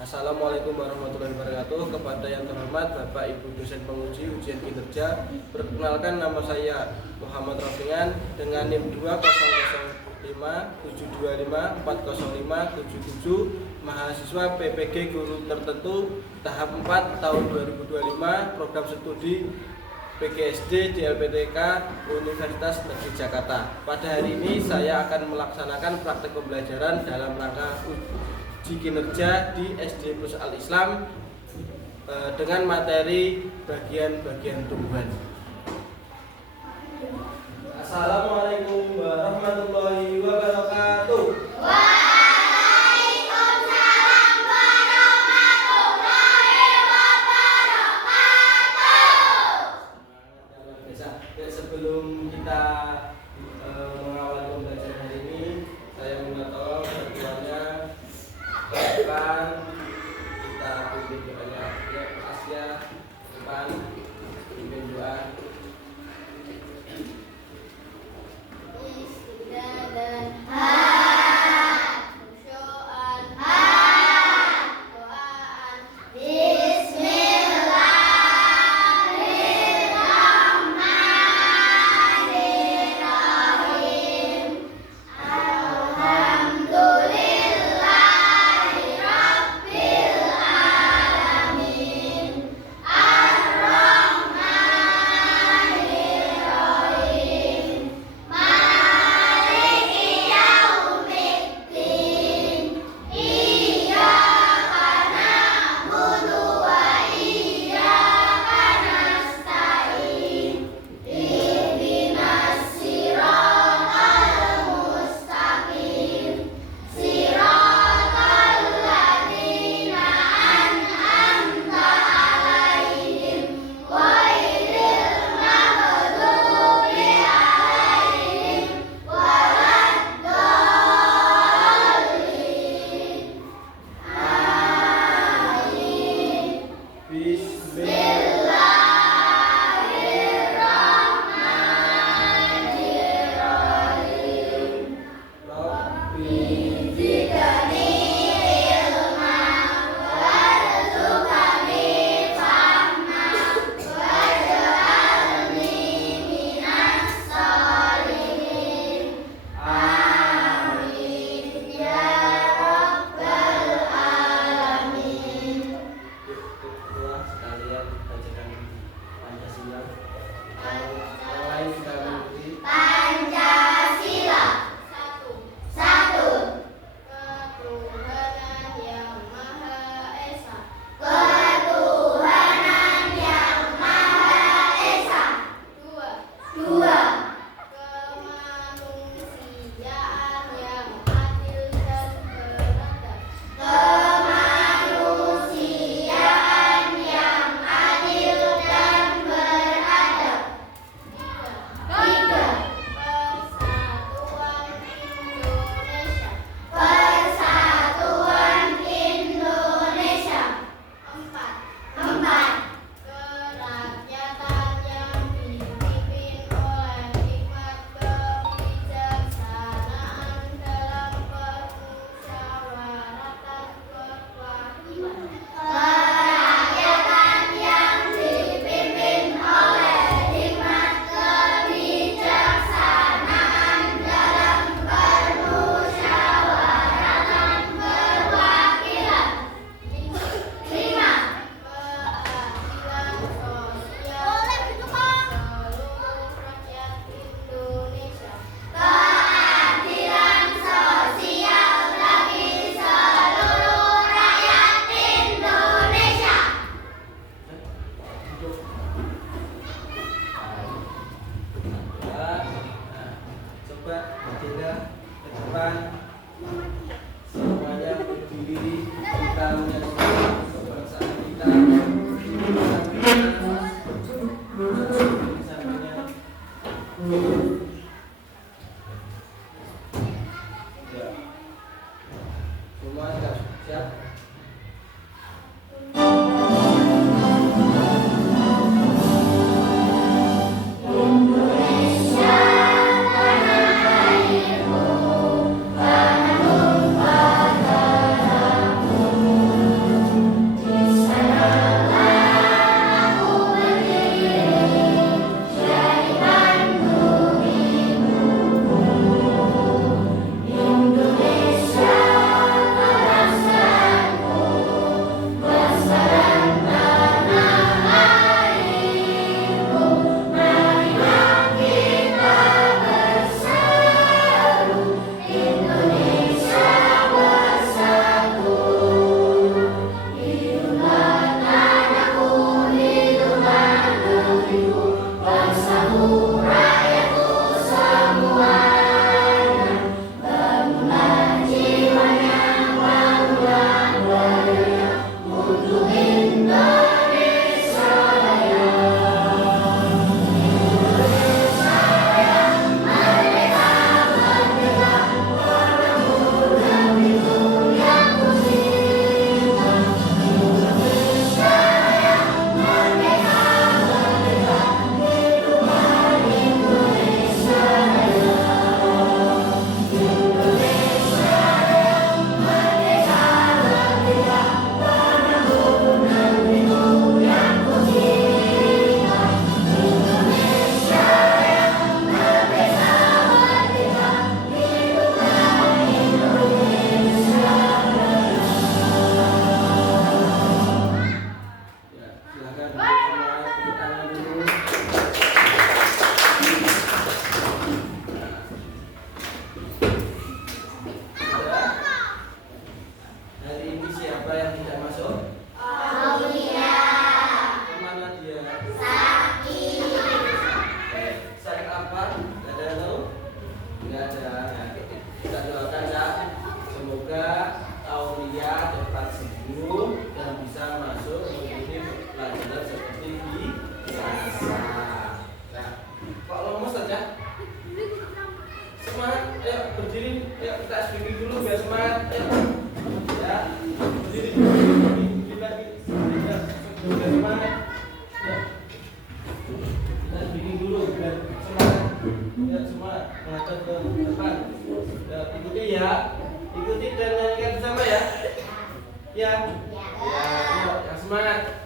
Assalamualaikum warahmatullahi wabarakatuh. Kepada yang terhormat Bapak Ibu dosen penguji ujian kinerja, perkenalkan nama saya Muhammad Rafian dengan NIM 2005725405777, mahasiswa PPG Guru Tertentu tahap 4 tahun 2025, program studi PGSD DLPTK Universitas Negeri Jakarta. Pada hari ini saya akan melaksanakan praktek pembelajaran dalam rangka uji kinerja di SD Plus Al Islam dengan materi bagian-bagian tumbuhan. Assalamualaikum warahmatullahi wabarakatuh. Waalaikumsalam warahmatullahi wabarakatuh. Sebelum kita mengawali pembelajaran hari ini, saya minta tolong berdoanya. Depan kita pimpin doanya ya Asia, depan pimpin doa. Istighfar dan khusyuan doaan. Bismillahirrahmanirrahim. Siapa yang tidak masuk? Aulia. Kemana dia? Sakit. Sakit apa? Tidak ada yang tahu? Tidak ada. Nah, kita doakan ya. Semoga Aulia cepat sembuh dan bisa masuk mengikuti pelajaran seperti biasa. Nah, kok lemes saja? Semangat, ayo berdiri, ayo kita speaking dulu biar semangat, ayo. Ya, berdiri lagi, ya, biar semangat. Ya. Kita speaking dulu biar semangat, biar semangat menghadap ke depan. Ya, ikuti ya, ikuti dan nyanyikan bersama ya. Ya, ya, ayo, yang semangat.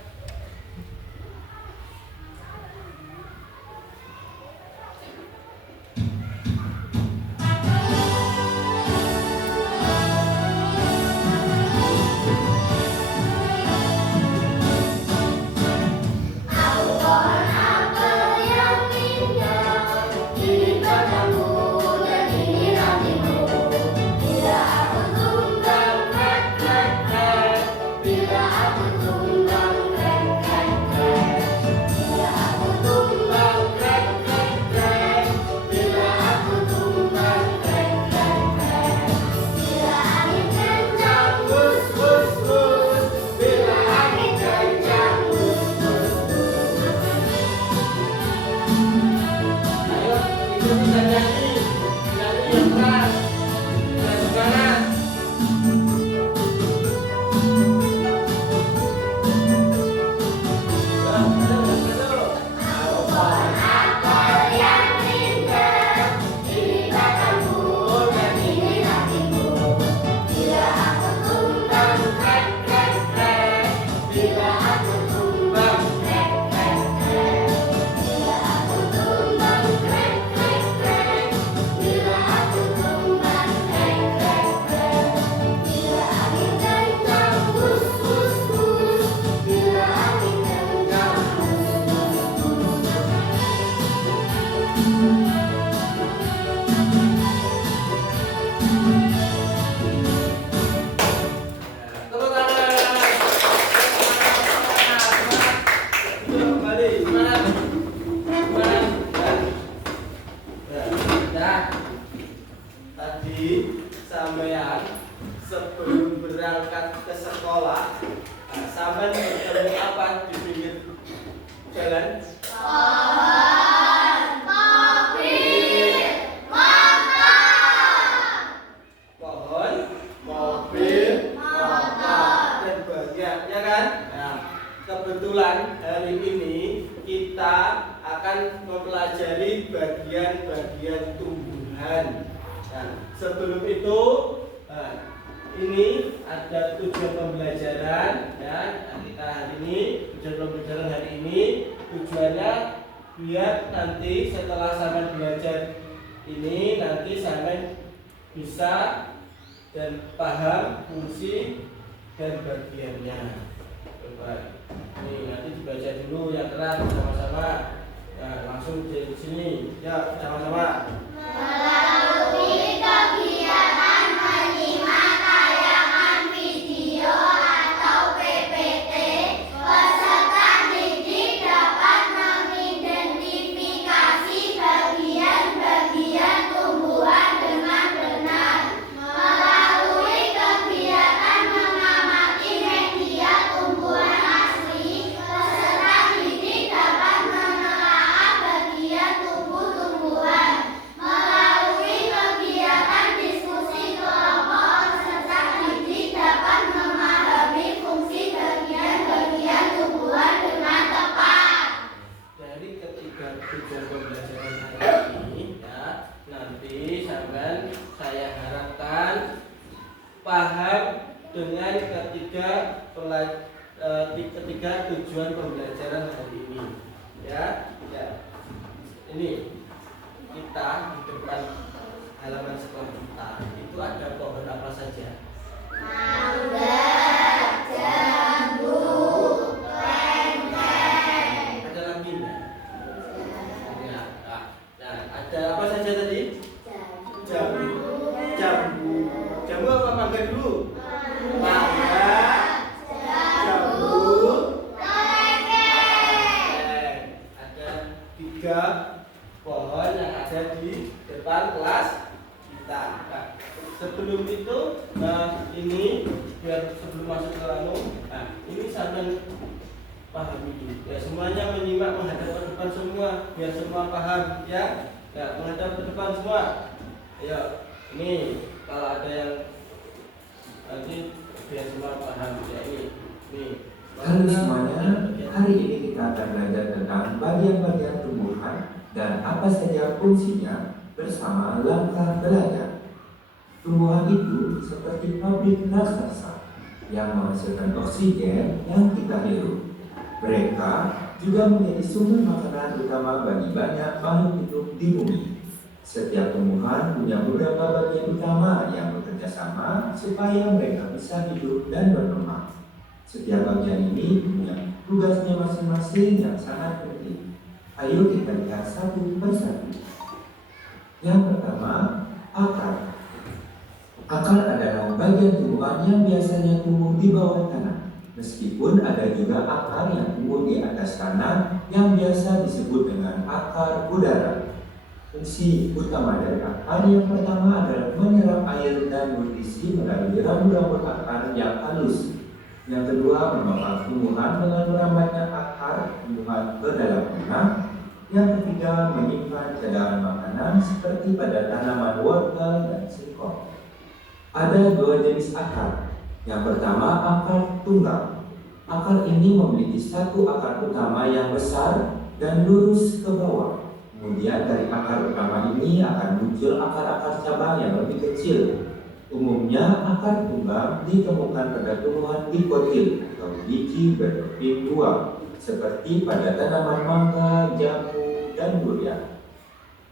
Sebelum berangkat ke sekolah, sampai bertemu apa di pinggir jalan? Pohon, mobil, motor. Pohon, mobil, motor, dan banyak, ya kan? Nah, kebetulan hari ini kita akan mempelajari bagian-bagian tumbuhan. Nah, sebelum itu, ini ada tujuan pembelajaran ya. Kita hari ini tujuan pembelajaran hari ini tujuannya biar nanti setelah sampai belajar ini nanti sampai bisa dan paham fungsi dan bagiannya. Coba nih nanti dibaca dulu yang keras sama-sama. Nah, langsung di sini ya sama-sama. Melalui kegiatan menyimak tayangan video atau PPT, peserta didik dapat mengidentifikasi bagian-bagian tumbuhan dengan benar. Melalui kegiatan mengamati media tumbuhan asli, peserta didik dapat menelaah bagian tubuh tumbuhan. Melalui kegiatan diskusi kelompok, peserta didik dapat memahami fungsi bagian-bagian tumbuhan dengan tepat. Dari ketiga tujuan pembelajaran hari ini ya, nanti sampean saya harapkan paham dengan ketiga tujuan pembelajaran hari ini ya. Ini kita di depan halaman sekolah kita itu ada pohon apa saja? Mangga, jambu, lengkeng. Ada lagi nggak? Ya, nah, ada apa saja tadi? Jambu. Jambu apa mangga dulu? Mangga, masuk ke lalu. Nah, ini sampai paham itu. Ya, semuanya menyimak menghadap ke depan semua, biar semua paham ya. Ya, menghadap ke depan semua. Ya, ini kalau ada yang nanti biar semua paham ya ini. Nih. Halo semuanya, hari ini kita akan belajar tentang bagian-bagian tumbuhan dan apa saja fungsinya bersama langkah belajar. Tumbuhan itu seperti pabrik raksasa yang menghasilkan oksigen yang kita hirup. Mereka juga menjadi sumber makanan utama bagi banyak makhluk hidup di bumi. Setiap tumbuhan punya beberapa bagian utama yang bekerja sama supaya mereka bisa hidup dan berkembang. Setiap bagian ini punya tugasnya masing-masing yang sangat penting. Ayo kita lihat satu persatu. Yang pertama, akar. Akar adalah bagian tumbuhan yang biasanya tumbuh di bawah tanah. Meskipun ada juga akar yang tumbuh di atas tanah yang biasa disebut dengan akar udara. Fungsi utama dari akar yang pertama adalah menyerap air dan nutrisi melalui rambut-rambut akar yang halus. Yang kedua, menopang tumbuhan dengan merambatnya akar tumbuhan ke dalam tanah. Yang ketiga, menyimpan cadangan makanan seperti pada tanaman wortel dan singkong. Ada dua jenis akar. Yang pertama, akar tunggal. Akar ini memiliki satu akar utama yang besar dan lurus ke bawah. Kemudian dari akar utama ini akan muncul akar-akar cabang yang lebih kecil. Umumnya akar tunggal ditemukan pada tumbuhan dikotil atau biji berkeping dua, seperti pada tanaman mangga, jambu, dan durian.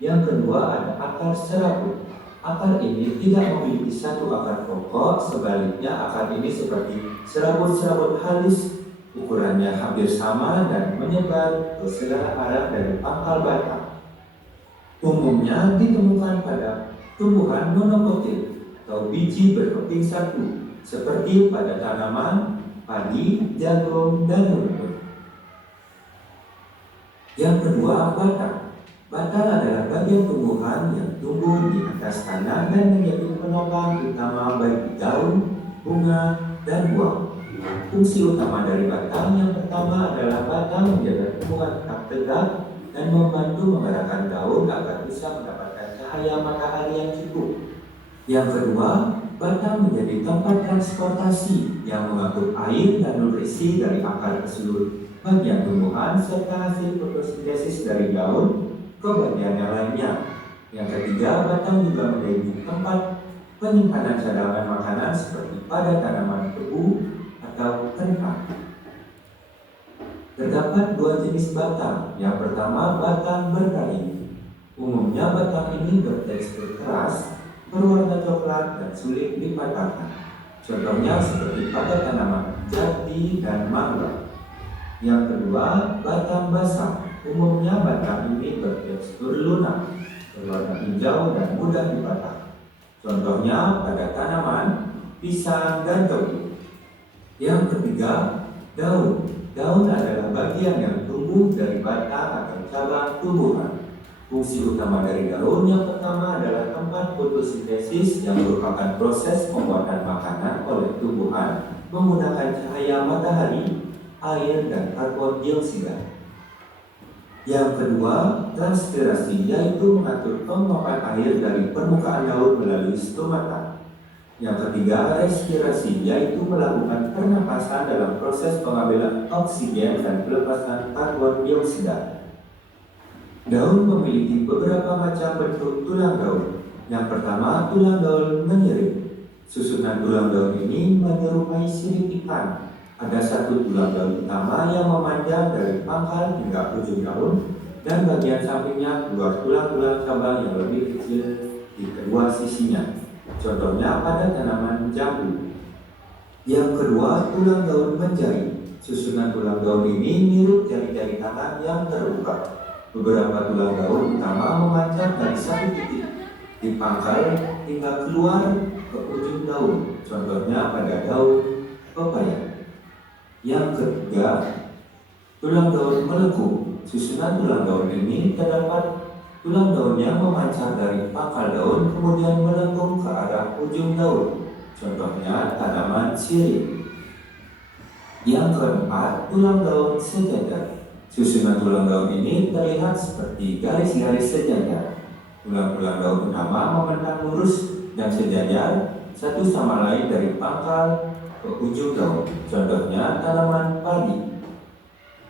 Yang kedua ada akar serabut. Akar ini tidak memiliki satu akar pokok, sebaliknya akar ini seperti serabut-serabut halus, ukurannya hampir sama dan menyebar ke segala arah dari pangkal batang. Umumnya ditemukan pada tumbuhan monokotil atau biji berkeping satu, seperti pada tanaman padi, jagung, dan rumput. Yang kedua, batang. Batang adalah bagian tumbuhan yang tumbuh di atas tanah dan menjadi penopang utama bagi daun, bunga, dan buah. Fungsi utama dari batang yang pertama adalah batang menjaga tumbuhan tetap tegak dan membantu menggerakkan daun agar bisa mendapatkan cahaya matahari yang cukup. Yang kedua, batang menjadi tempat transportasi yang mengangkut air dan nutrisi dari akar ke seluruh bagian tumbuhan serta hasil fotosintesis dari daun ke bagian yang lainnya. Yang ketiga, batang juga menjadi tempat penyimpanan cadangan makanan seperti pada tanaman tebu atau kentang. Terdapat dua jenis batang. Yang pertama, batang berkain. Umumnya batang ini bertekstur keras, berwarna coklat dan sulit dipatahkan. Contohnya seperti pada tanaman jati dan mangga. Yang kedua, batang basah. Umumnya batang ini bertekstur lunak, berwarna hijau dan mudah dipatah. Contohnya pada tanaman pisang dan tebu. Yang ketiga, daun. Daun adalah bagian yang tumbuh dari batang atau cabang tumbuhan. Fungsi utama dari daun yang pertama adalah tempat fotosintesis yang merupakan proses pembuatan makanan oleh tumbuhan menggunakan cahaya matahari, air, dan karbon dioksida. Yang kedua, transpirasi, yaitu mengatur penguapan air dari permukaan daun melalui stomata. Yang ketiga, respirasi, yaitu melakukan pernapasan dalam proses pengambilan oksigen dan pelepasan karbon dioksida. Daun memiliki beberapa macam bentuk tulang daun. Yang pertama, tulang daun menyirip. Susunan tulang daun ini menyerupai sirip ikan. Ada satu tulang daun utama yang memanjang dari pangkal hingga ujung daun, dan bagian sampingnya keluar tulang-tulang cabang yang lebih kecil di kedua sisinya. Contohnya pada tanaman jambu. Yang kedua, tulang daun menjari. Susunan tulang daun ini mirip jari-jari tangan yang terbuka. Beberapa tulang daun utama memanjang dari satu titik di pangkal hingga keluar ke ujung daun. Contohnya pada daun pepaya. Yang ketiga, tulang daun melengkung. Susunan tulang daun ini terdapat tulang daun yang memancar dari pangkal daun kemudian melengkung ke arah ujung daun. Contohnya tanaman sirih. keempat, tulang daun sejajar. Susunan tulang daun ini terlihat seperti garis-garis sejajar. Tulang-tulang daun utama membentang lurus dan sejajar satu sama lain dari pangkal ke ujung daun. Contohnya tanaman padi.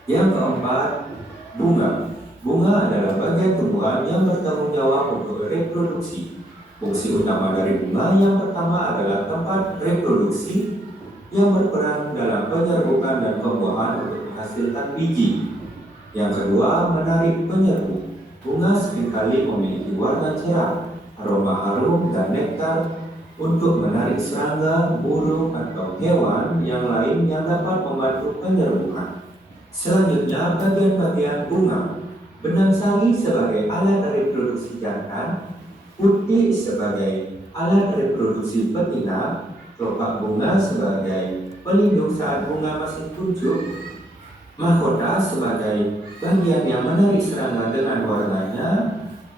Yang keempat, bunga. Bunga adalah bagian tumbuhan yang bertanggung jawab untuk reproduksi. Fungsi utama dari bunga yang pertama adalah tempat reproduksi yang berperan dalam penyerbukan dan pembuahan untuk menghasilkan biji. Yang kedua, menarik penyerbu. Bunga seringkali memiliki warna cerah, aroma harum, dan nektar untuk menarik serangga, burung, atau hewan yang lain yang dapat membantu penyerbukan. Selanjutnya, bagian-bagian bunga. Benang sari sebagai alat reproduksi jantan, putih sebagai alat reproduksi betina, kelopak bunga sebagai pelindung saat bunga masih tunjuk, mahkota sebagai bagian yang menarik serangga dengan warnanya,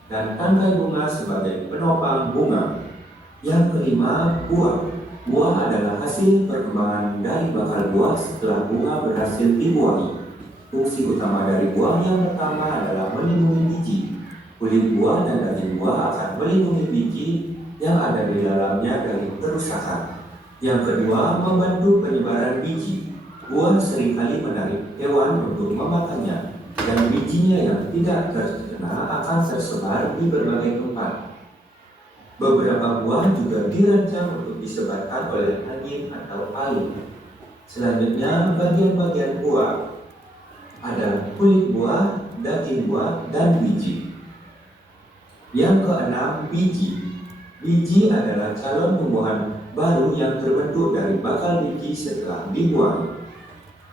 dan tangkai bunga sebagai penopang bunga. Yang kelima, buah. Buah adalah hasil perkembangan dari bakal buah setelah bunga berhasil dibuahi. Fungsi utama dari buah yang pertama adalah melindungi biji. Kulit buah dan daging buah akan melindungi biji yang ada di dalamnya dari kerusakan. Yang kedua, membantu penyebaran biji. Buah seringkali menarik hewan untuk memakannya, dan bijinya yang tidak terkena akan tersebar di berbagai tempat. Beberapa buah juga dirancang untuk disebarkan oleh angin atau paling. Selanjutnya, bagian-bagian buah. Ada kulit buah, daging buah, dan biji. Yang keenam, biji. Biji adalah calon tumbuhan baru yang terbentuk dari bakal biji setelah dibuang.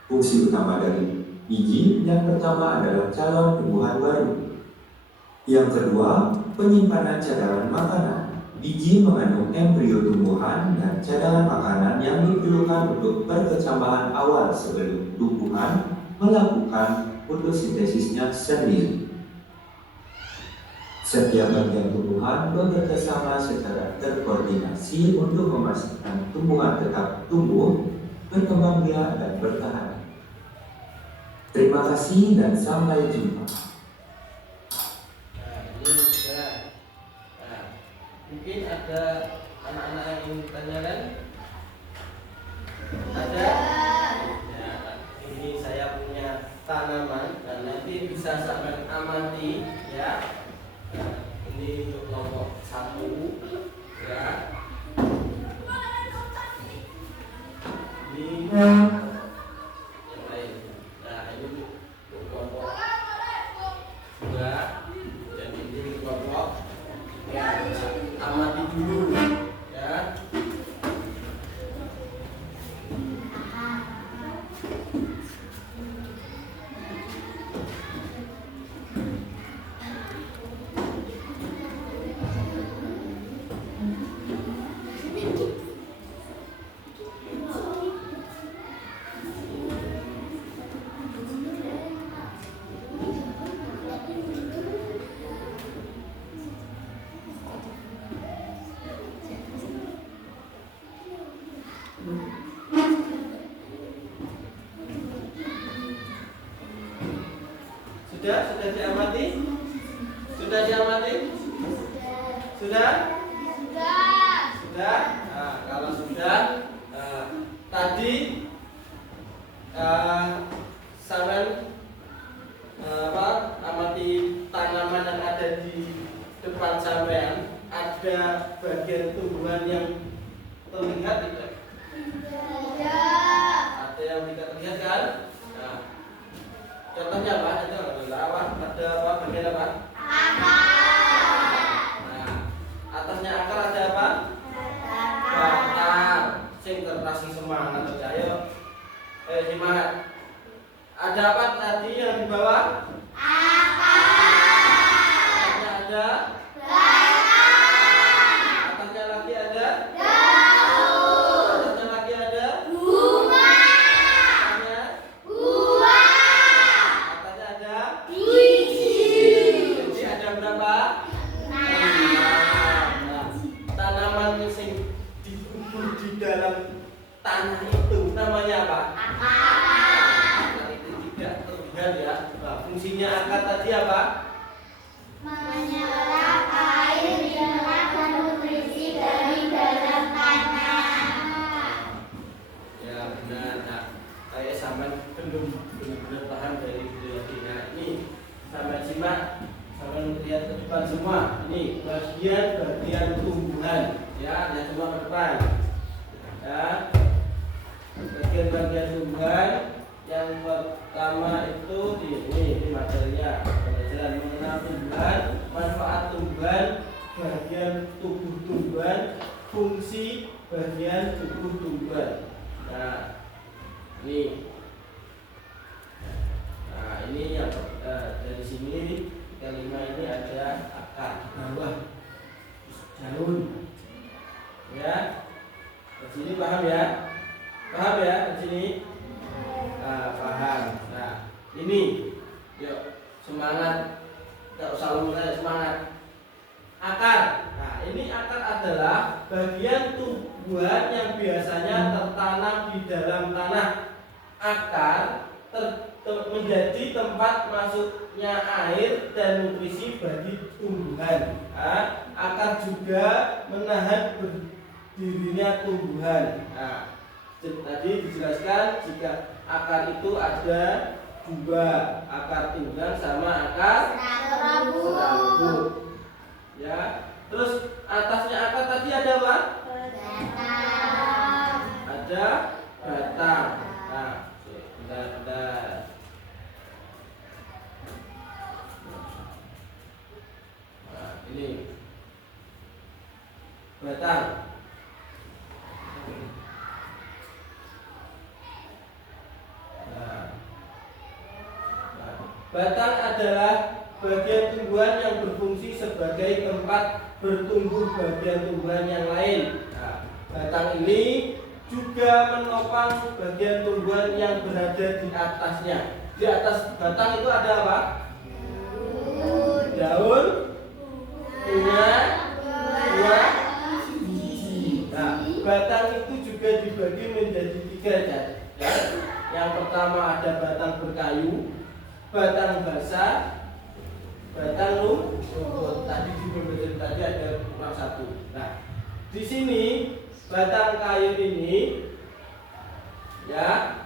Fungsi utama dari biji yang pertama adalah calon tumbuhan baru. Yang kedua, penyimpanan cadangan makanan. Biji mengandung embrio tumbuhan dan cadangan makanan yang diperlukan untuk perkecambahan awal sebelum tumbuhan melakukan fotosintesisnya sendiri. Setiap bagian tumbuhan bekerja sama secara terkoordinasi untuk memastikan tumbuhan tetap tumbuh, berkembang biak, dan bertahan. Terima kasih dan sampai jumpa. Ini sudah. Mungkin ada anak-anak yang ingin ditanyakan? Ada? Ya, ini saya punya tanaman dan nanti bisa sampai amati ya. Nah, ini untuk kelompok 1 ya. Ini yang lain. Nah, ini untuk kelompok 2 dan ini kelompok ya. Amati dulu ya. Sudah diamati? Sudah diamati? Sudah? Sudah? Nah, kalau sudah, tadi sampean amati tanaman yang ada di depan sampean, ada bagian tumbuhan yang terlihat tidak? Ada yang tidak terlihat kan? Nah, contohnya apa? Ada apa? Bagian apa? Nah, atasnya akar ada apa? Batang. Sing terpasi semangat aja. Ayo. Semangat. Ada apa tadi yang di bawah? Atasnya ada? Atasnya lagi ada? Atasnya lagi ada? Atasnya ada? Jadi ada berapa? Nah, tanaman yang dikubur di dalam tanah itu namanya apa? fungsinya akar tadi apa? Menyerap air mineral dan nutrisi dari dalam tanah. Ya benar. Nah, kayak sampai belum benar-benar paham dari ideologinya. Ini sampai simak, sampai lihat ke depan semua. Ini bagian tumbuhan. Ya, lihat semua ke depan. Ya, bagian tumbuhan. Yang pertama itu ini materinya, pelajaran mengenal tumbuhan, manfaat tumbuhan, bagian tubuh tumbuhan, fungsi bagian tubuh tumbuhan. Nah, ini yang dari sini kelima ini ada akar, bawah, daun. Ya, di sini paham ya? Paham ya di sini? Nah, paham. Nah, ini, yuk semangat, nggak usah mulai semangat. Akar. Nah, ini akar adalah bagian tumbuhan yang biasanya tertanam di dalam tanah. Akar menjadi tempat masuknya air dan nutrisi bagi tumbuhan. Nah, akar juga menahan berdirinya tumbuhan. Nah, tadi dijelaskan jika akar itu ada dua, akar pinggang sama akar serabut. Ya, terus atasnya akar tadi ada apa? Ada batang. Nah, bentar. Nah, ini batang. Batang adalah bagian tumbuhan yang berfungsi sebagai tempat bertumbuh bagian tumbuhan yang lain. Nah, batang ini juga menopang bagian tumbuhan yang berada di atasnya. Di atas batang itu ada apa? Daun, bunga, buah, biji. Nah, batang itu juga dibagi menjadi tiga, ya. Yang pertama ada batang berkayu, batang basah, batang rumput. Tadi di pembelajaran tadi ada kurang satu. Nah, di sini batang kayu ini, ya,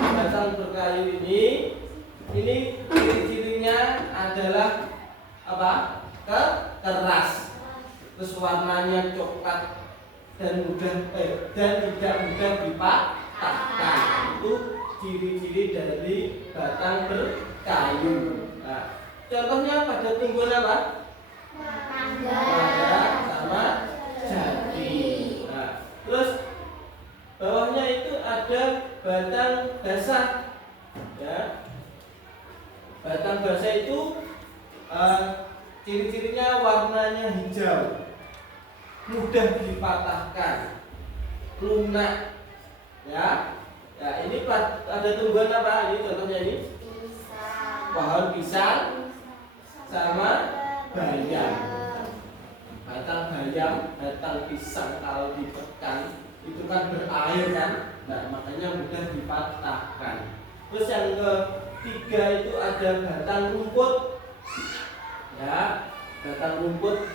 batang berkayu ini ciri-cirinya adalah apa? Keras. Terus warnanya coklat dan tidak mudah dipatahkan. Itu ciri-ciri dari batang berkayu. Nah, contohnya pada tumbuhan apa? Mangga sama jati. Nah, terus bawahnya itu ada batang basah. Ya, batang basah itu ciri-cirinya warnanya hijau, mudah dipatahkan, lunak. Ya, ini ada tumbuhan apa? Ini contohnya ini pohon pisang sama bayam. Batang bayam, batang pisang kalau ditekan itu kan berair kan, nah makanya mudah dipatahkan. Terus yang ketiga itu ada batang rumput. Ya, batang rumput.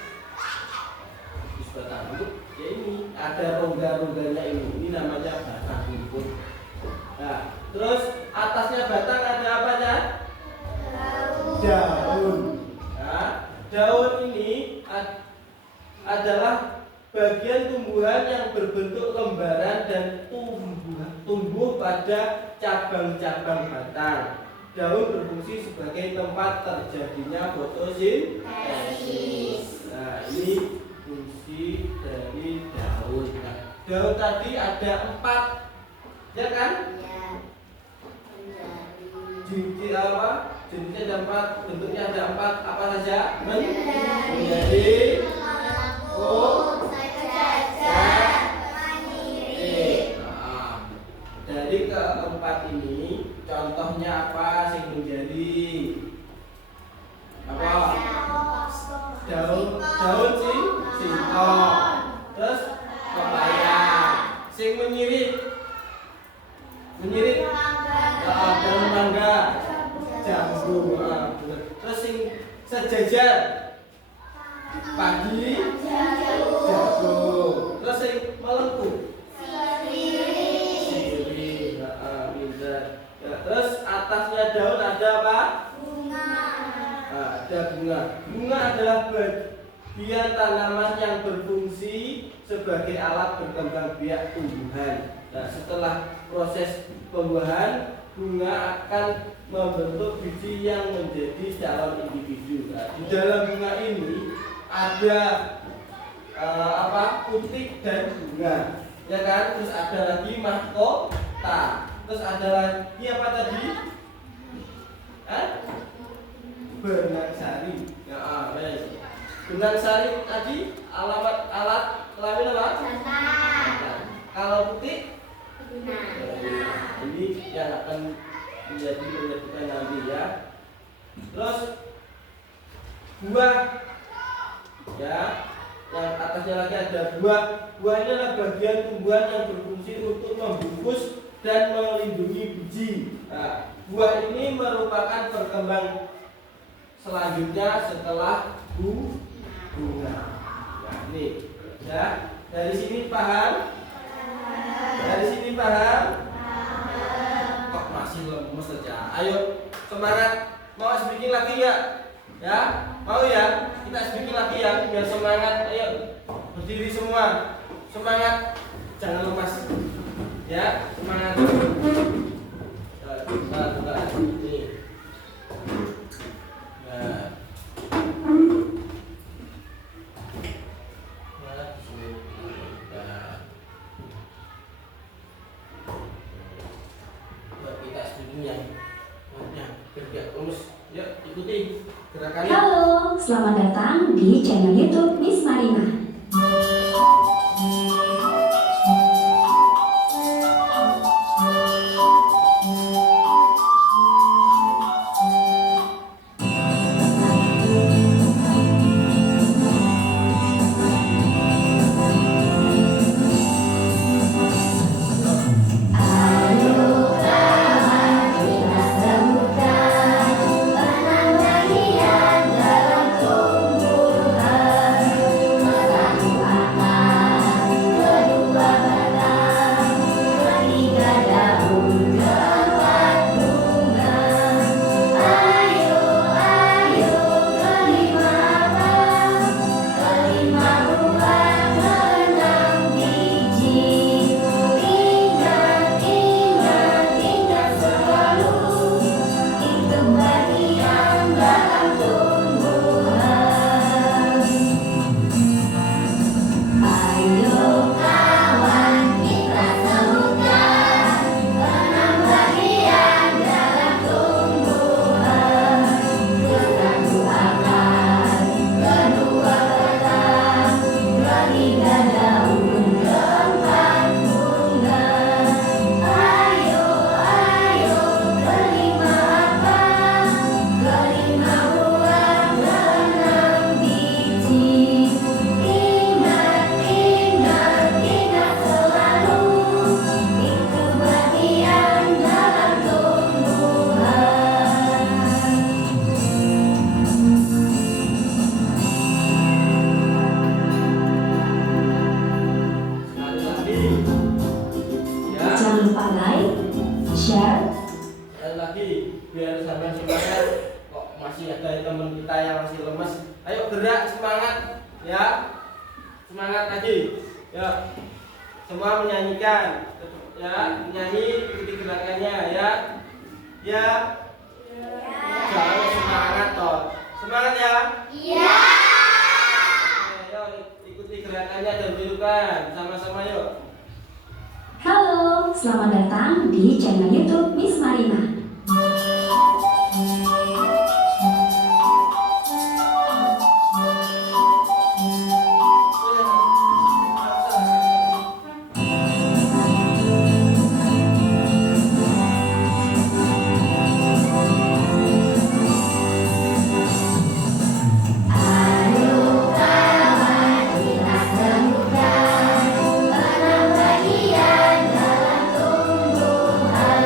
Batang rumput, ya ini ada rongga-rongganya ini namanya batang rumput. Nah, terus atasnya batang ada apa ya? Daun. Nah, daun ini adalah bagian tumbuhan yang berbentuk lembaran dan tumbuh pada cabang-cabang batang. Daun berfungsi sebagai tempat terjadinya fotosintesis. Nah, ini fungsi dari daun. Nah, daun tadi ada 4, ya kan? Jenis apa? Jenisnya ada 4, bentuknya ada 4. Apa saja? Menjadi, dari keempat ini contohnya apa sing menjadi apa? Daun singkong, terus pepaya. Sing menyirik Menyirit daun mangga, jambu, bener. Terus sing sejajar pagi, jagung. Terus sing melengkung, sirih, pinter. Ya, terus atasnya daun ada apa? Ada bunga. Bunga adalah bagian tanaman yang berfungsi sebagai alat berkembang biak tumbuhan. Nah, setelah proses pembuahan, bunga akan membentuk biji yang menjadi calon individu. Nah, di dalam bunga ini ada putik dan bunga, ya kan? Terus ada lagi mahkota. Terus ada lagi apa tadi? Benang sari. Ya, benang sari tadi alat kelamin apa? Kalau putih, ini yang akan menjadi penyebutnya nanti ya. Terus buah, ya, yang atasnya lagi ada buah. Buah ini adalah bagian tumbuhan yang berfungsi untuk membungkus dan melindungi biji. Nah, buah ini merupakan perkembang selanjutnya setelah bunga. Nah, ini ya, dari sini paham? Dari sini paham? Kok masih lemes saja? Ayo semangat, mau speaking lagi ya? Ya, mau ya? Kita speaking lagi ya, biar semangat. Ayo berdiri semua, semangat, jangan lemas. Ya, semangat. Bentar, ini. Nah. Ikuti gerakannya. Halo, selamat datang di channel YouTube Miss Marina. Semangat lagi. Ya. Semua menyanyikan. Ya, menyanyi ikuti gerakannya ya. Ya. Jangan semangat toh. Semangat ya. Iya. Ayo ikuti gerakannya dan tirukan sama-sama yuk. Halo, selamat datang di channel YouTube Miss Marina. Bagian dalam tumbuhan.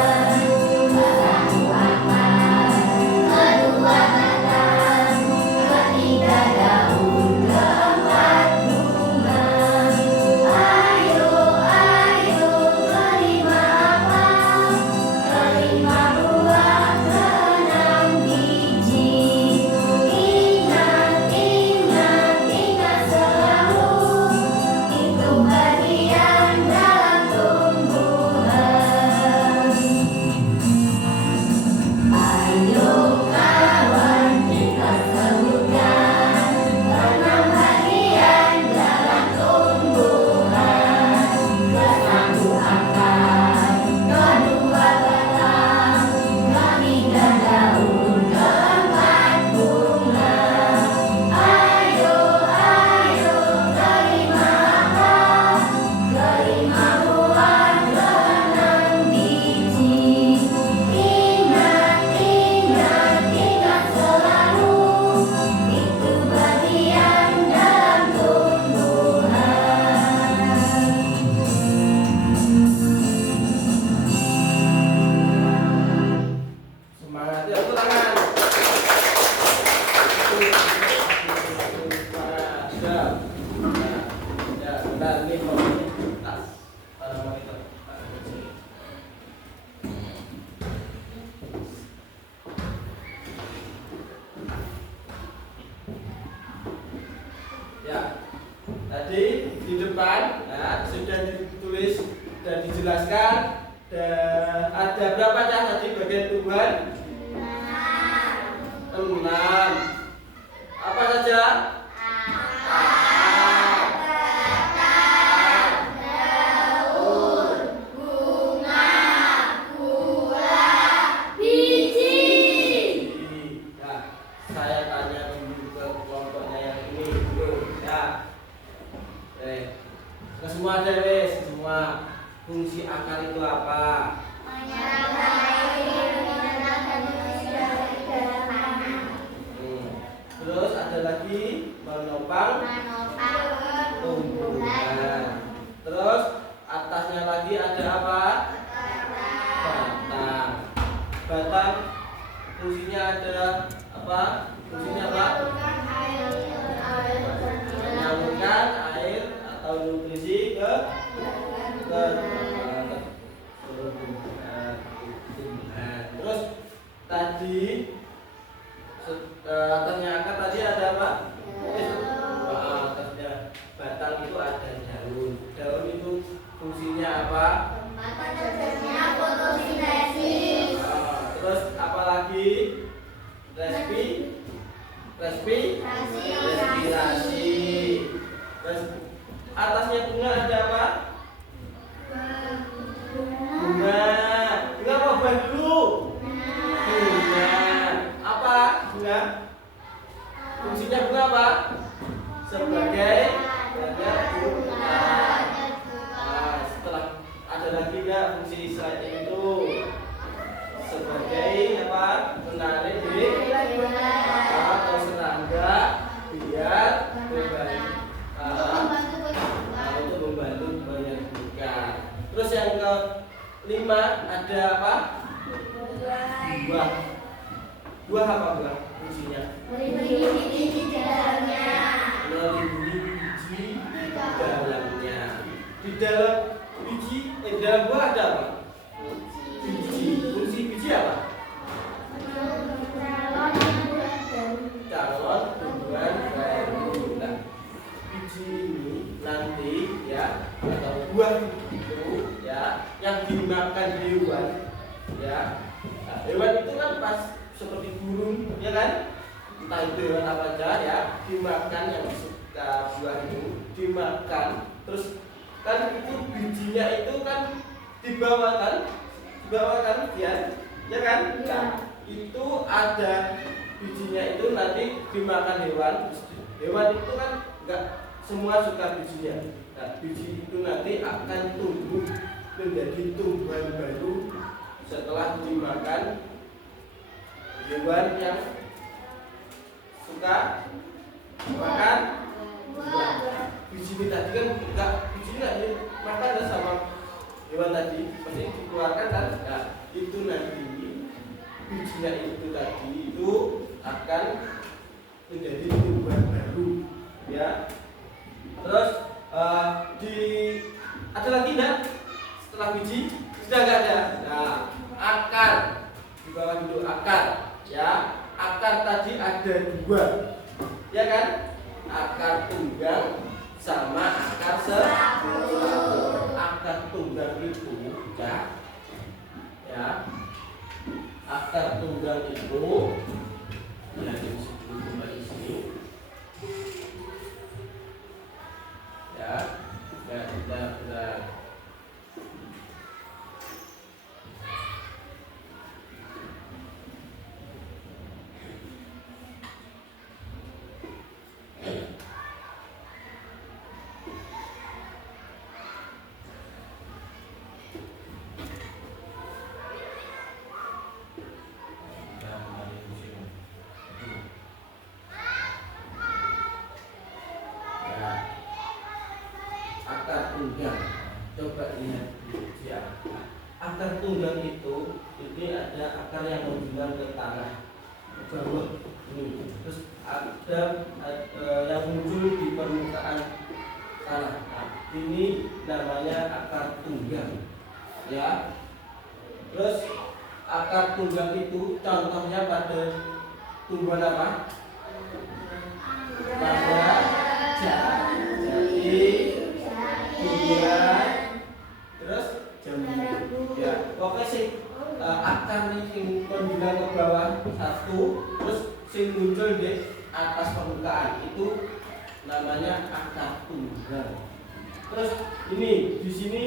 sudah ditulis dan dijelaskan. Dan ada berapa cah tadi bagian tumbuhan? 6. Apa saja? Nah, saya tanya dulu ke kelompoknya yang ini dulu ya. Ke semua ada wes, semua. Fungsi akar itu apa? Terus ada lagi menopang tumbuhan. Terus atasnya lagi ada apa? Batang. Batang fungsinya ada apa? Fungsinya apa? Menyalurkan air atau nutrisi ke tumbuhan. Terus tadi atasnya akar tadi ada apa? Atasnya batang itu ada daun. Daun itu fungsinya apa? Terus apa lagi? Respirasi. Terus atasnya bunga ada apa? Bunga apa buah dulu? Bunga. Apa bunga? Fungsinya bunga apa? Sebagai bunga. Setelah ada lagi nggak fungsi selain itu? Sebagai apa? Menarik atau serangga biar untuk membantu penyerbukan. Terus yang ke-5 ada apa? Buah. Buah apa buah? Fungsinya melindungi biji di dalamnya. Di dalam biji, di dalam buah ada apa? Biji. Fungsi biji apa? Calon tumbuhan baru. Nah, biji ini nanti ya atau buah itu ya yang dimakan hewan ya. Nah, hewan itu kan pas seperti burung ya kan, entah itu hewan apa aja ya, dimakan yang suka buah itu dimakan. Terus kan itu bijinya itu kan dibawakan ya kan. Nah, itu ada bijinya itu nanti dimakan hewan. Hewan itu kan enggak semua suka bijinya. Nah, biji itu nanti akan tumbuh menjadi tumbuhan baru setelah dimakan hewan yang suka makan buah. Biji ini tadi kan enggak, biji enggak dimakan sama hewan tadi, pasti dikeluarkan kan. Nah, itu nanti bijinya itu tadi itu akan menjadi tumbuhan baru ya. Terus ada lagi enggak setelah biji? Sudah enggak ada. Nah, akar di bawah dulu akar ya. Akar tadi ada 2 ya kan, akar tunggang sama akar serabut. Akar tunggang itu ya akar tunggang itu ya disebut kembali sini ya. Akar tunggang, coba lihat ya. Akar tunggang itu ini ada akar yang menjulang ke tanah ke bawah ini. Terus ada yang muncul di permukaan tanah. Nah, ini namanya akar tunggang ya. Terus akar tunggang itu contohnya pada tumbuhan apa? Pada jati, sembilan. Terus jambu. Ya, pokoknya sing akar nih sing konjulan ke bawah satu, terus sing muncul di atas permukaan itu namanya akar tunggal. Terus ini di sini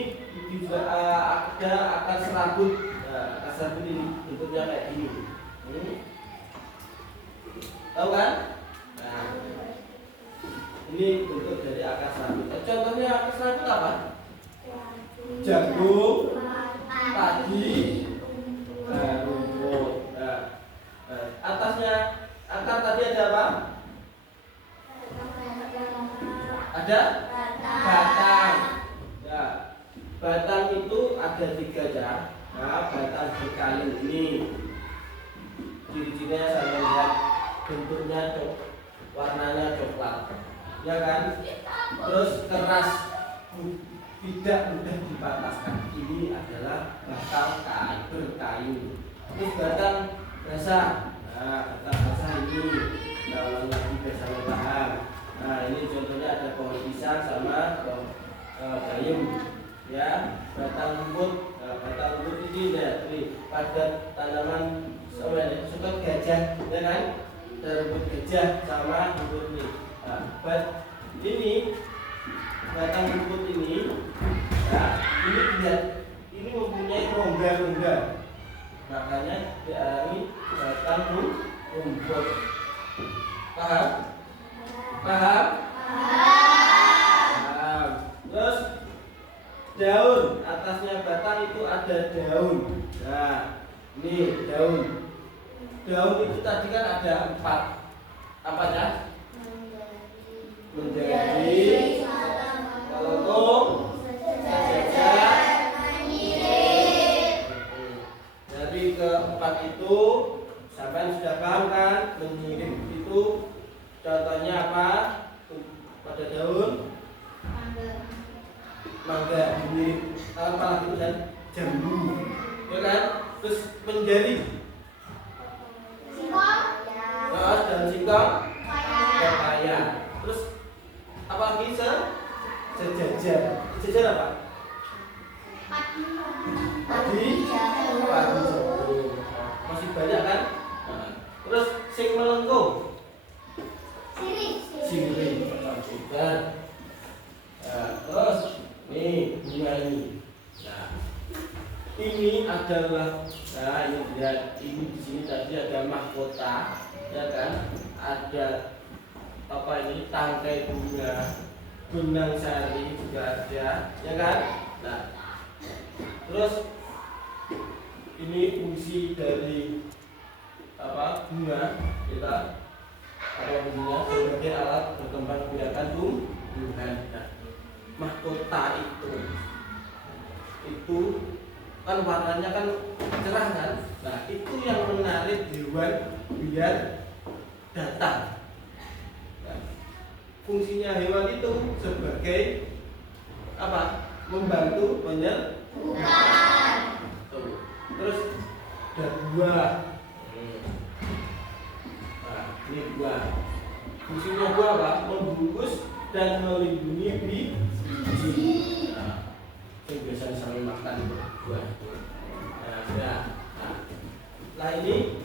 juga ada akar serabut. Nah, akar serabut ini bentuknya kayak gini. Tahu kan? Nah, ini bentuk dari akar serabut. Contohnya akar serabut apa? Jagung, padi, rumput. Nah, atasnya akar tadi ada apa? Ada batang. Ya, batang itu ada 3 ya. Nah, batang berkayu ini ciri-cirinya saya lihat bentuknya warnanya coklat, ya kan? Terus keras, tidak mudah dipatahkan. Ini adalah batang kayu berkayu. Terus batang basah. Nah, batang basah ini kalau lagi bersama paham. Nah, ini contohnya ada pohon pisang sama bayam, ya. Batang rumput, batang rumput ini pada tanaman suket gajah, ya kan? Rumput gajah sama rumput ini. Nah, ini batang rumput ini, ya, ini lihat, ini mempunyai rongga-rongga, makanya diarani batang rumput. Paham? Paham? Paham. Terus daun, atasnya batang itu ada daun. Nah, ini daun. Daun itu tadi kan ada 4. Apanya? Menjadi, melengkung, sejajar, dari keempat itu sampai sudah paham kan? Menyirik itu contohnya apa? Pada daun mangga, menyirik apa itu kan? Jambu, ya kan? Terus menjadi daun singkong, pepaya. Terus apa lagi? Sejajar. Sejajar apa? Padi jagung. Masih banyak kan? Nah, terus sing melengkung, sirih. Nah, terus nih bunga ini. Nah, ini adalah, nah ini lihat, ini di sini tadi ada mahkota, ya kan? Ada apa ini, tangkai bunga, benang sari juga ada, ya kan? Nah, terus ini fungsi dari apa, bunga kita, apa fungsinya? Sebagai alat berkembang biakan tumbuhan. Nah, mahkota itu kan warnanya kan cerah kan? Nah, itu yang menarik hewan biar datang. Fungsinya hewan itu sebagai apa? Membantu penyerbukan. Terus ada buah. Nah, ini buah. Fungsinya buah apa? Membungkus dan melindungi biji. Nah, itu biasanya sambil makan buah. Nah, ini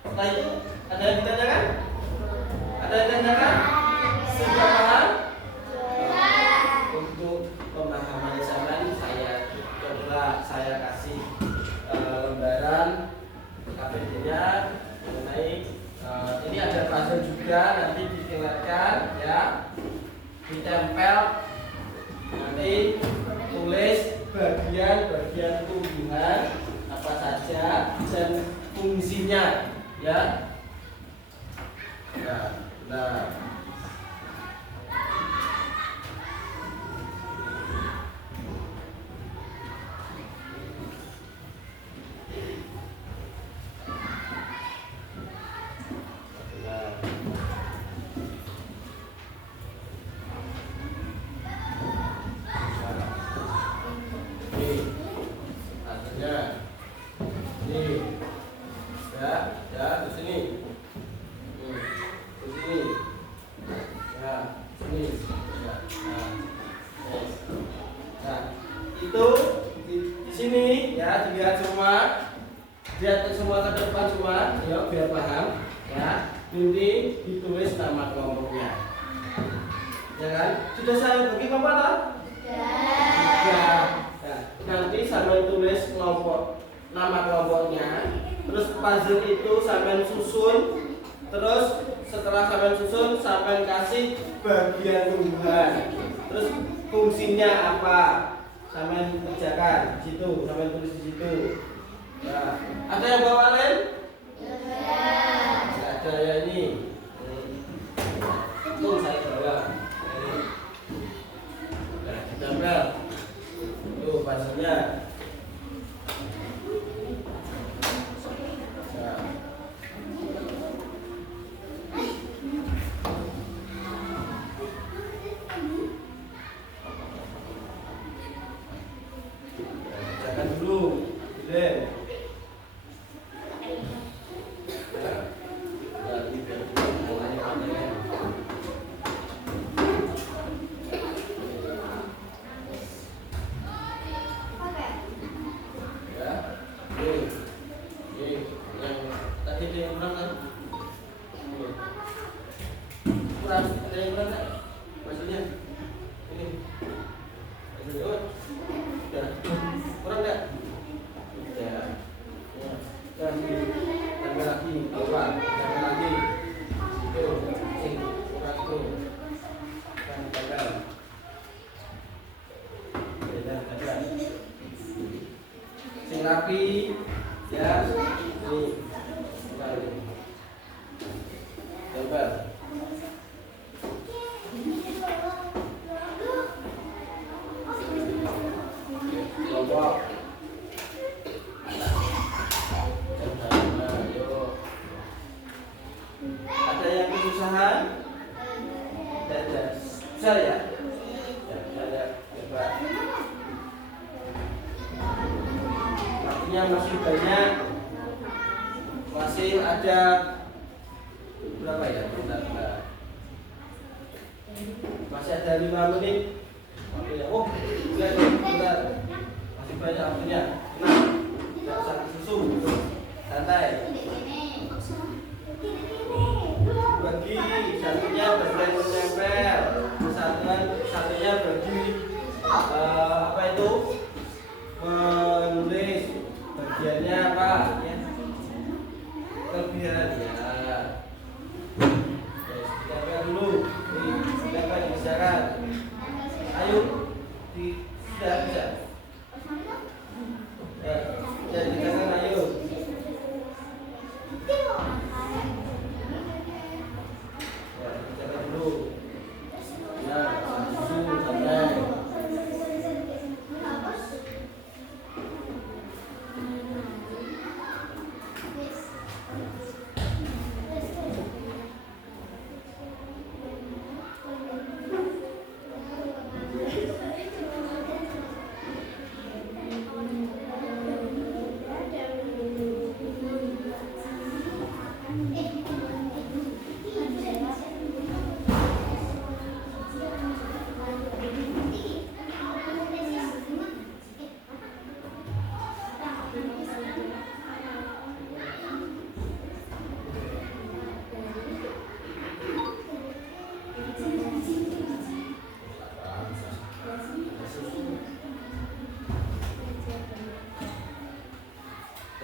setelah itu ada yang ditanyakan? Ada yang ditanyakan? Sudah paham? Untuk pemahaman zaman saya kasih lembaran KPD-nya mengenai ini ada puzzle juga, nanti dikeluarkan ya, ditempel, nanti tulis bagian-bagian tumbuhan apa saja dan fungsinya ya. Nah, ya, di sini. itu di sini ya, dilihat semua, lihat semua ke depan semua, ya biar paham ya. Nanti ditulis nama kelompoknya, ya kan? Sudah saya bagi Bapak tak? Sudah. Nah, nanti sampai tulis kelompok, nama kelompoknya, terus puzzle itu sampai susun, terus setelah sampai susun sampai kasih bagian tumbuhan, terus fungsinya apa, sampai kerjakan di situ, sampai tulis di situ. Nah, ada yang bawa lain? Tidak ada ya ini. Itu saya bawa. Nah, ditambah. Tuh puzzle-nya. Nah. Kerjakan dulu, Bilen. Rapi ya, ini coba kelompok ada yang kesusahan? Ada susah ya? Ada coba masih banyak, masih ada berapa ya? Bentar. Masih ada 5 menit. Oh, bentar. Masih banyak waktunya. Nah, tidak usah susu, santai. Bagi satunya bagian menempel, satunya bagi apa itu? Menulis. Bagiannya apa ya? Kelebihannya. Siapa dulu? Siapa dibisakan? Ayo, sudah bisa. Ya, dikatakan ayo. Ya, siapa dulu? Nah, susu santai.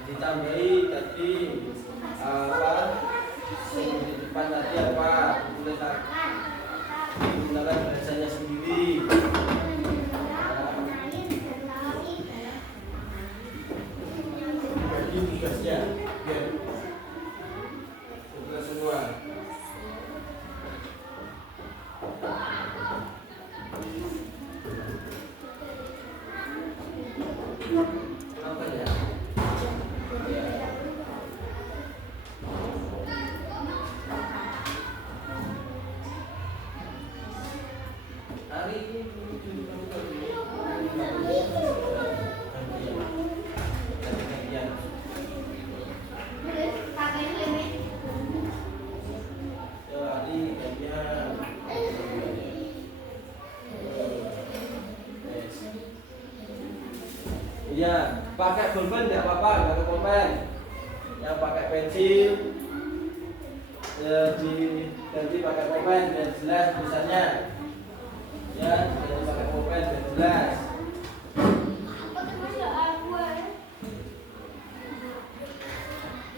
Ditambahi tadi apa yang di depan tadi apa menggunakan bahasanya sendiri. Bagi tugasnya ya, tugas semua. Apa ya? Iya, pakai pulpen nggak apa-apa, nggak pakai pulpen. Yang pakai pensil, ganti pakai pulpen biar jelas tulisannya. Ya, jangan pakai pulpen biar jelas.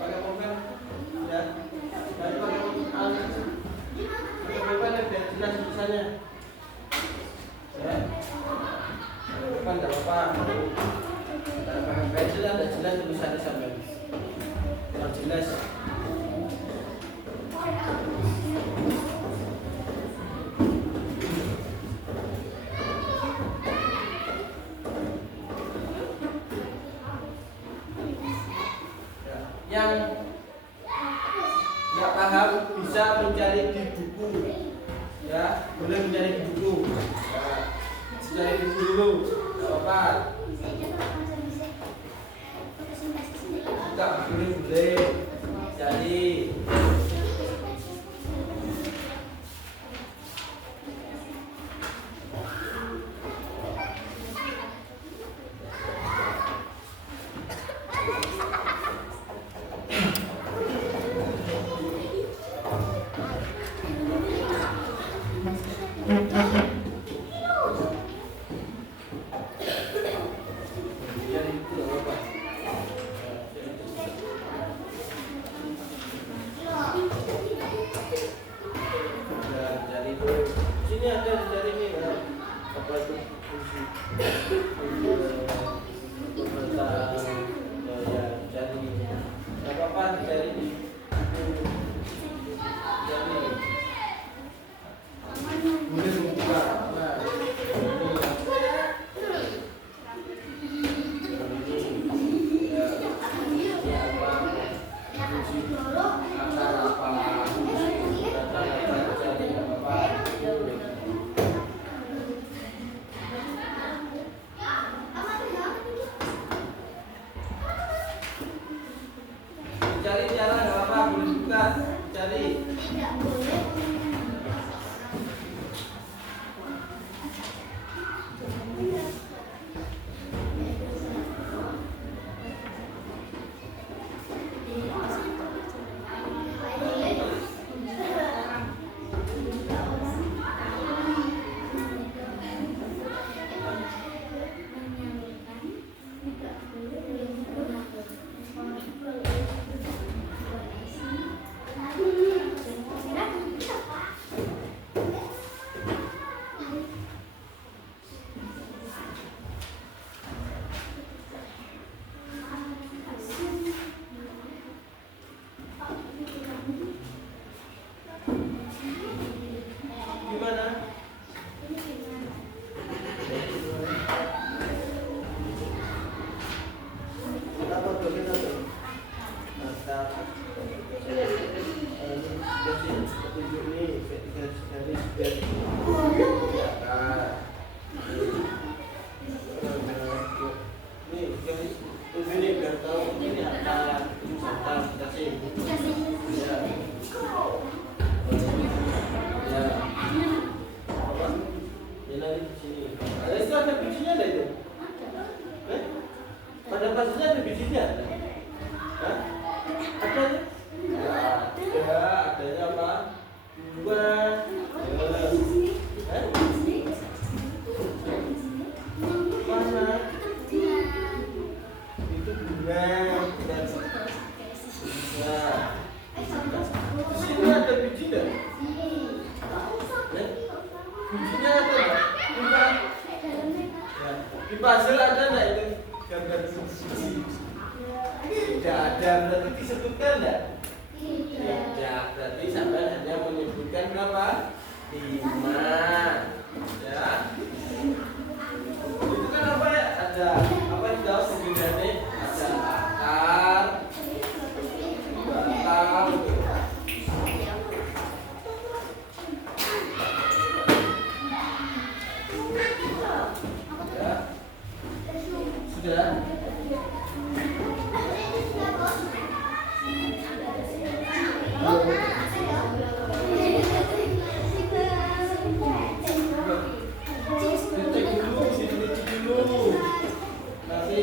Pakai pulpen, ya. Nanti pakai pulpen biar jelas tulisannya. Ya, pakai pulpen nggak apa-apa. Kalau pakai pensil ada jelas tulisannya sampai. Yang jelas. Yang nggak paham bisa mencari di buku, ya boleh mencari di buku, ya, mencari di buku dulu, nggak apa-apa. Nggak boleh jadi. Sini ada dari ini kan apa itu fungsi ya cari nggak apa-apa cari di cari boleh membuka nah ini ya apa fungsi akar apa data cari nggak apa-apa. Cari cara nggak apa-apa, boleh buka, cari. Gimana? Apa tuh kita tuh? Petunjuk ini garis ini biar tahu ini apa kasih ya ya apa ini di sini ada itu ada bijinya ada itu pada pasnya ada bijinya Hah? Ada ya adanya apa dua mana itu bunga dan sini ada biji nggak? Bijinya ada nggak? Di puzzle ada nggak itu gambar biji? Tidak ada, berarti disebutkan nggak? Tidak, berarti sampai hanya menyebutkan berapa? 5 ya. Itu kan apa ya? Ada apa yang tahu sebenarnya? Ada akar, batang, ya. Sudah. Dicek dulu, nanti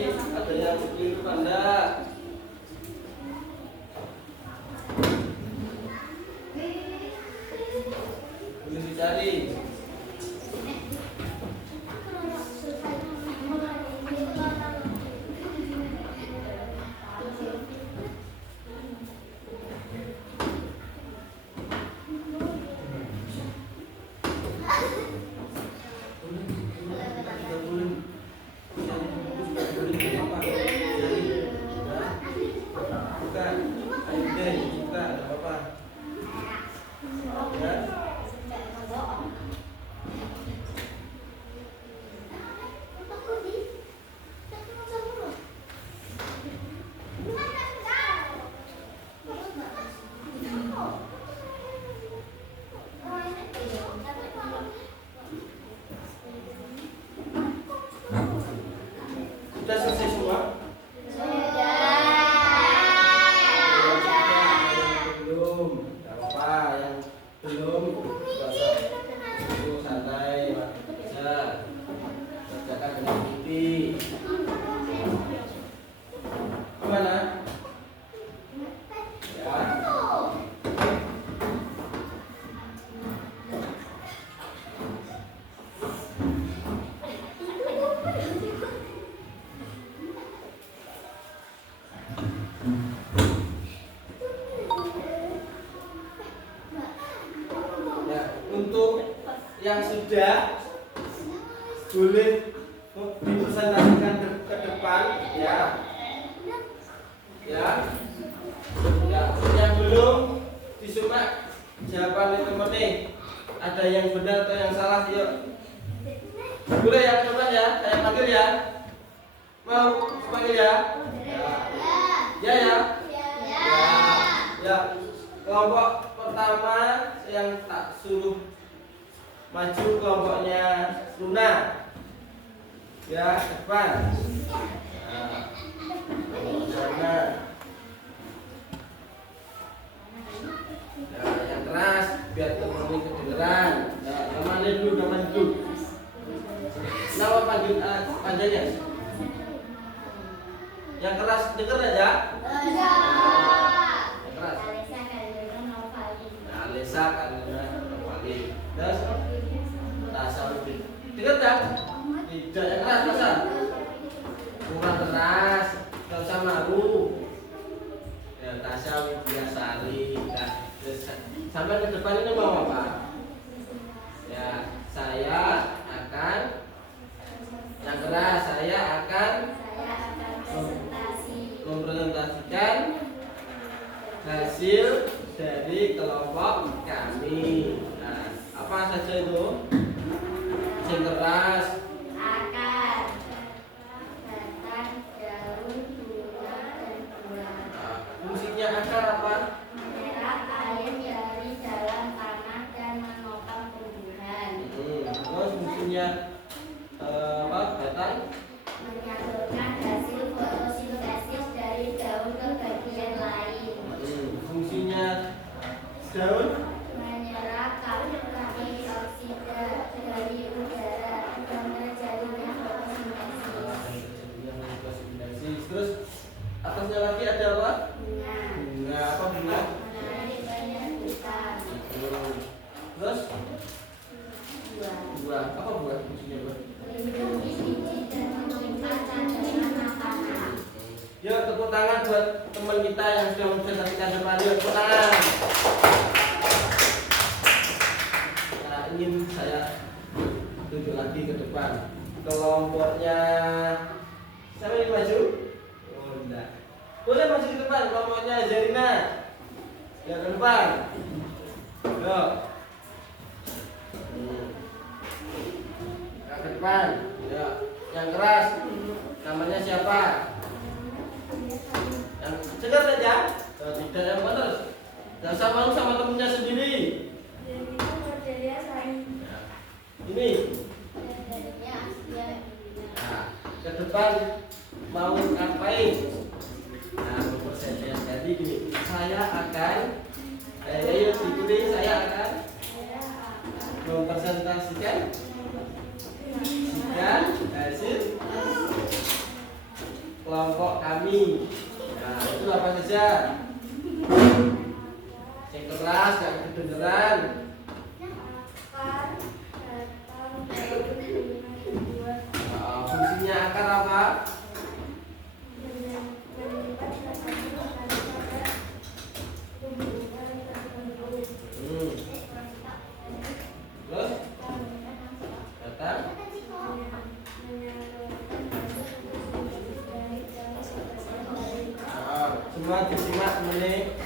Ya, untuk yang sudah boleh dipresentasikan ke depan ya. Ya. Ya, yang belum disimak jawaban teman-teman. Ada yang benar atau yang salah, yuk. Boleh ya, coba ya, saya panggil ya. Mau panggil ya? Ya ya. Ya. Kelompok pertama yang tak suruh maju kelompoknya Luna. Ya, depan. Luna. Nah, yang keras biar teman-teman kedengeran. Nah, namanya dulu. Nama panjangnya. Yang keras denger aja. Yang keras. Alisa Karina Novali. Terus Tasawuf. Dengar tak? Tidak yang keras masa. Kurang keras. Gak usah malu. Ya, Tasawuf Biasari. Nah, sampai ke depan ini mau apa? Ya, saya akan yang keras, saya akan mempresentasikan hasil dari kelompok kami. Nah, apa saja itu? Yang keras Akar, batang, daun, bunga, dan buah. Nah, fungsinya akar apa? Menyerap air dari dalam tanah dan menopang tumbuhan. Terus fungsinya apa? Batang? Menyalurkan hasil fotosintesis dari daun ke bagian lain. Fungsinya daun? Menyerap karbon dioksida dari udara dan terjadinya fotosintesis. Terus atasnya lagi ada apa? Bunga. Bunga apa bunga? Menarik banyak hutan. Terus Buah. buah apa buah? Fungsinya buah? Melindungi biji dan menyimpan cadangan makanan. Yuk tepuk tangan buat teman kita yang sudah mempresentasikan depan. Yuk tepuk tangan. Nah, ingin saya tunjuk lagi ke depan. Kelompoknya siapa yang maju? Oh enggak. Boleh maju ke depan. Kelompoknya Zarina. Ya ke depan. Yuk. Ke depan. Ya. Yang keras. Namanya siapa? Yang segar saja. Tidak yang terus. Jangan sama malu sama temennya sendiri. Ini. Nah, ke depan mau ngapain? Nah, mempersiapkan. Jadi gini, saya akan ayo ikuti, saya akan mempresentasikan hasil kelompok kami. Nah, itu apa saja? Yang keras, yang kedengeran. Fungsinya akar apa? Terus batang. Semua disimak menit.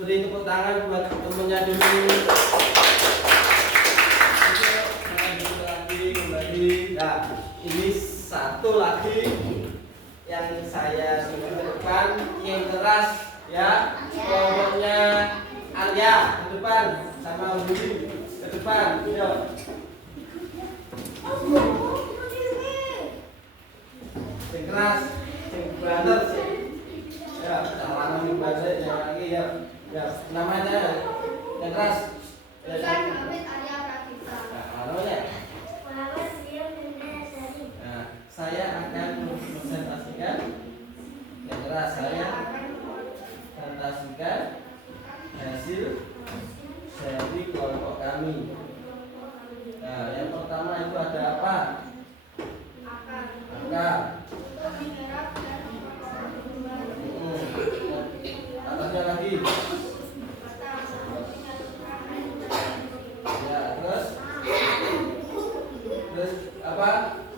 Beri tepuk tangan buat temennya dulu. Kembali. Nah, ini satu lagi yang saya tunjuk ke depan, yang keras ya. Kelompoknya Arya ke depan sama Budi ke depan. Yuk. Yang keras, yang banter sih. Ya, salah nih banter ya lagi ya. Ya, namanya yang keras. Ya, Arya Pratita.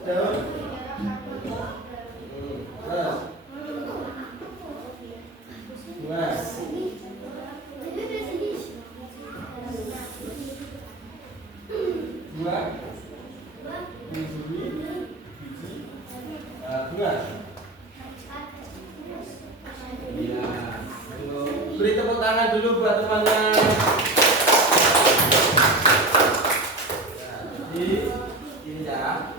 daun. Terus bunga. Bunga. Biji. Bunga. Iya. Beri tepuk tangan dulu buat temannya. Jadi ini ya,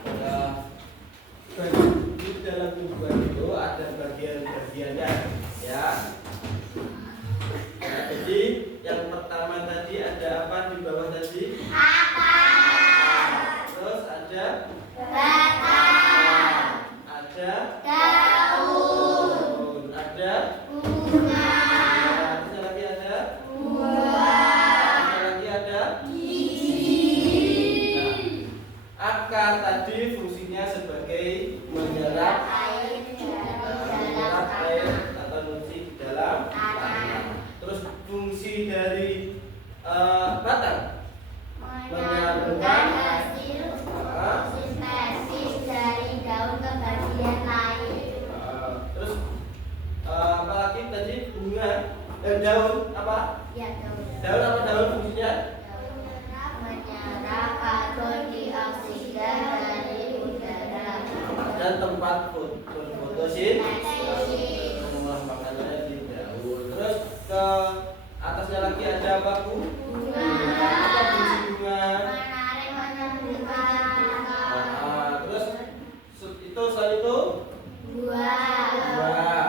di dalam tumbuhan itu ada bagian-bagiannya, ya. Nah, jadi yang pertama tadi ada apa di bawah tadi? Terus ada ada daun, ada bunga, terus lagi ada lagi ada akar tadi fungsinya sebagai menyerap air atau nutrisi di dalam tanah. Terus fungsi dari batang menyambungkan hasil fotosintesis dari daun ke bagian lain. Terus apalagi tadi bunga daun apa? Ya, Daun apa daun fungsinya? menyerap karbon dioksida dari udara. Dan tempat fotosintesis mengolah makanannya di daun. Terus ke atasnya lagi ada apa, Bu? Apa fungsi bunga? Menarik menyambungkan. Terus itu selain itu buah.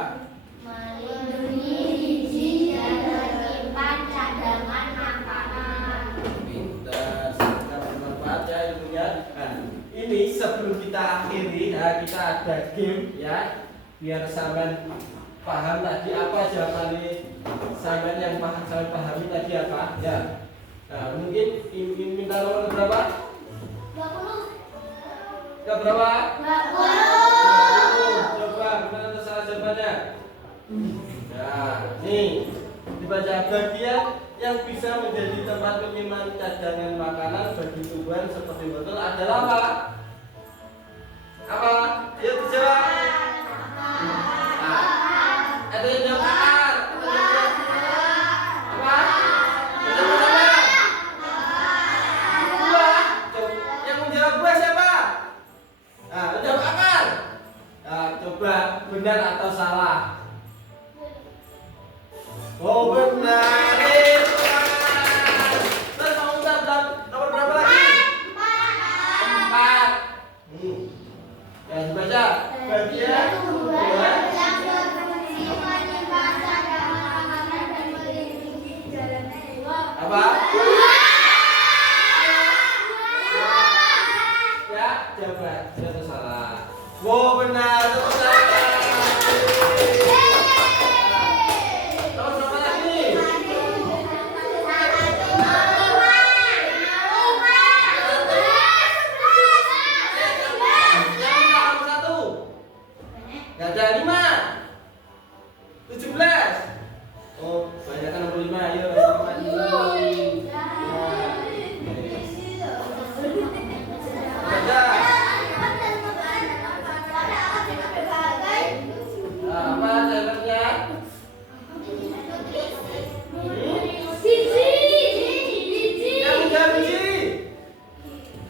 Melindungi biji dan menyimpan cadangan makanan. Pintar, sangat bermanfaat ya ilmunya. Nah, ini sebelum kita akhiri, ya kita ada game ya, biar sampean paham tadi apa jawabannya, sampean yang sampean pahami tadi apa ya. Nah, mungkin ingin minta nomor berapa? 20. Ke berapa? 20. Coba benar atau salah jawabannya. Nah, nih dibaca bagian yang bisa menjadi tempat penyimpanan cadangan makanan bagi tumbuhan seperti botol adalah apa? Apa? Ayo dijawab. Ada yang jawab akar. Apa? Bersama-sama. Buah. Yang menjawab buah siapa? Nah, menjawab akar. Nah, coba benar atau salah? Oh, benar. Terus mau minta nomor berapa lagi? 4. Ya, dibaca. Bagian buah. Yang berfungsi menyimpan cadangan makanan dan melindungi jalan keluar. Apa? Ya, coba. Itu salah. Wow, benar. Tepuk tangan. Nomor berapa lagi? Yang nomor 1. Gak ada 5. 17. Oh, banyak kan nomor 5. Ayo, 5 dulu. Baca. Apa jawabannya? Yang menjawab biji.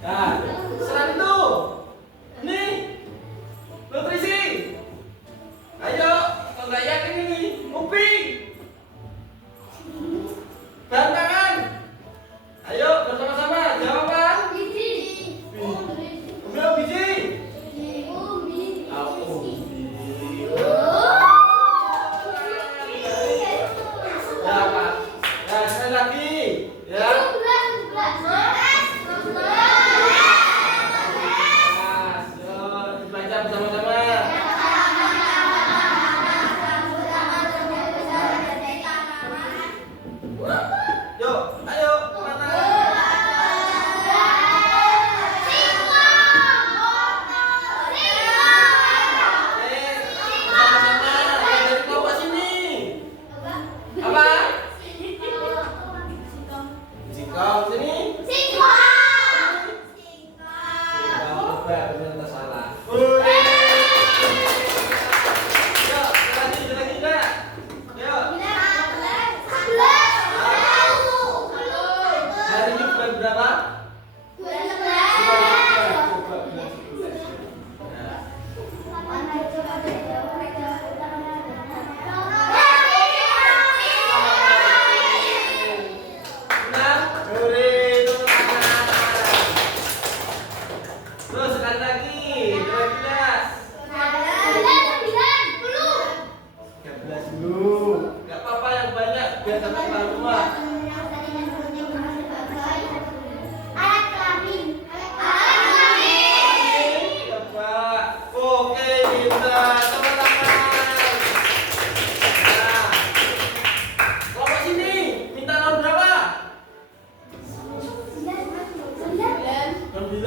Nah, selain itu, nih nutrisi. Ayo, kalau nggak yakin ini, uping. Bahan pangan. Ayo bersama-sama jawaban. Belum biji. Ya, Pak. Ya, sekali lagi. Ya. Dibaca bersama-sama. Yuk, ayo mana? Bersama-sama. Dari kelompok sini. Apa? Singkong sini. Singkong, coba benar atau salah?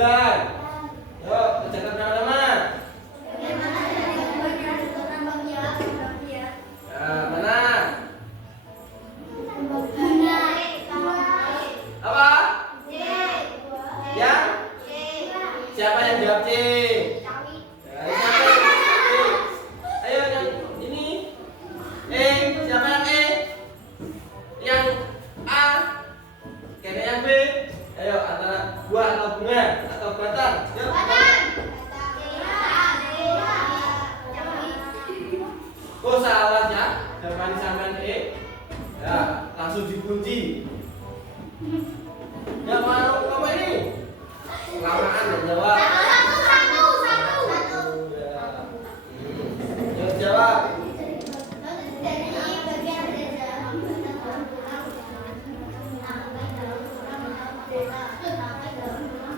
tujuan. Yuk, kerjakan nama-nama. Bagaimana cara membuat aturan bagian? Ya, mana? Apa? Yang? Siapa yang jawab C? Ya, siapa yang jawab C? Ayo yang ini. Siapa yang E? Yang A? Kayaknya yang B. Ayo antara buah atau bunga atau batang. Yuk. Oh salah ya. Jawaban sampean E. Ya, langsung dikunci. Ya mau apa ini? Kelamaan menjawab. Ya. Yuk jawab.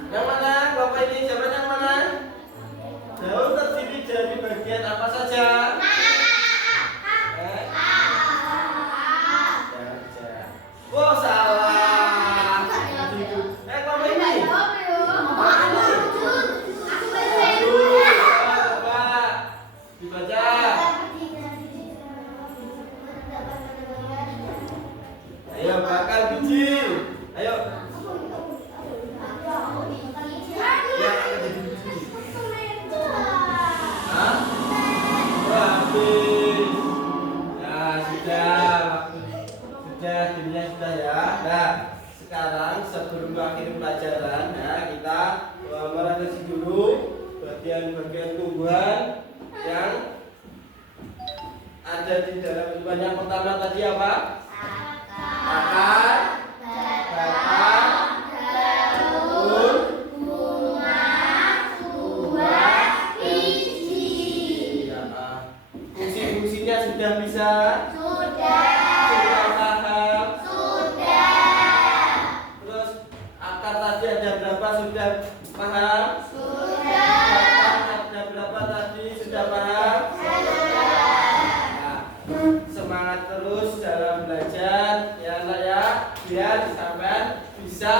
Yang mana? Bapak ini jawaban yang mana? Daun terdiri dari bagian apa saja? Oh salah. Bapak ini. Coba dibaca. Ayo bakal biji. Ayo. Ya, jadi biji. Hah? Habis. Ya sudah, waktu sudah, timnya sudah ya. Nah, sekarang sebelum akhir pelajaran, ya kita merevisi dulu bagian-bagian tumbuhan yang ada di dalam tumbuhan. Yang pertama tadi apa? Akar, batang, daun, ya, fungsi-fungsinya sudah bisa. Sudah paham. Terus akar tadi ada berapa sudah paham? Batang ada berapa tadi sudah paham? Nah, semangat terus dalam belajar ya anak ya, biar sampai bisa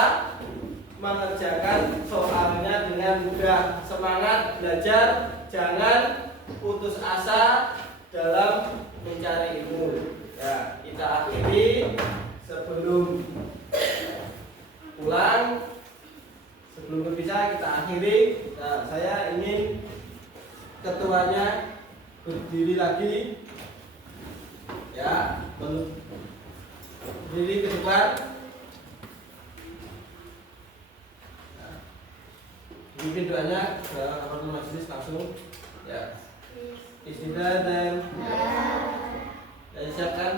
mengerjakan soalnya dengan mudah. Semangat belajar, jangan putus asa dalam mencari ilmu. Ya, kita akhiri sebelum pulang, sebelum berpisah kita akhiri. Nah, saya ingin ketuanya berdiri lagi, ya, berdiri ke depan. Nah, bikin doanya ke almarhum majelis langsung, ya. Istighfar dan siapkan.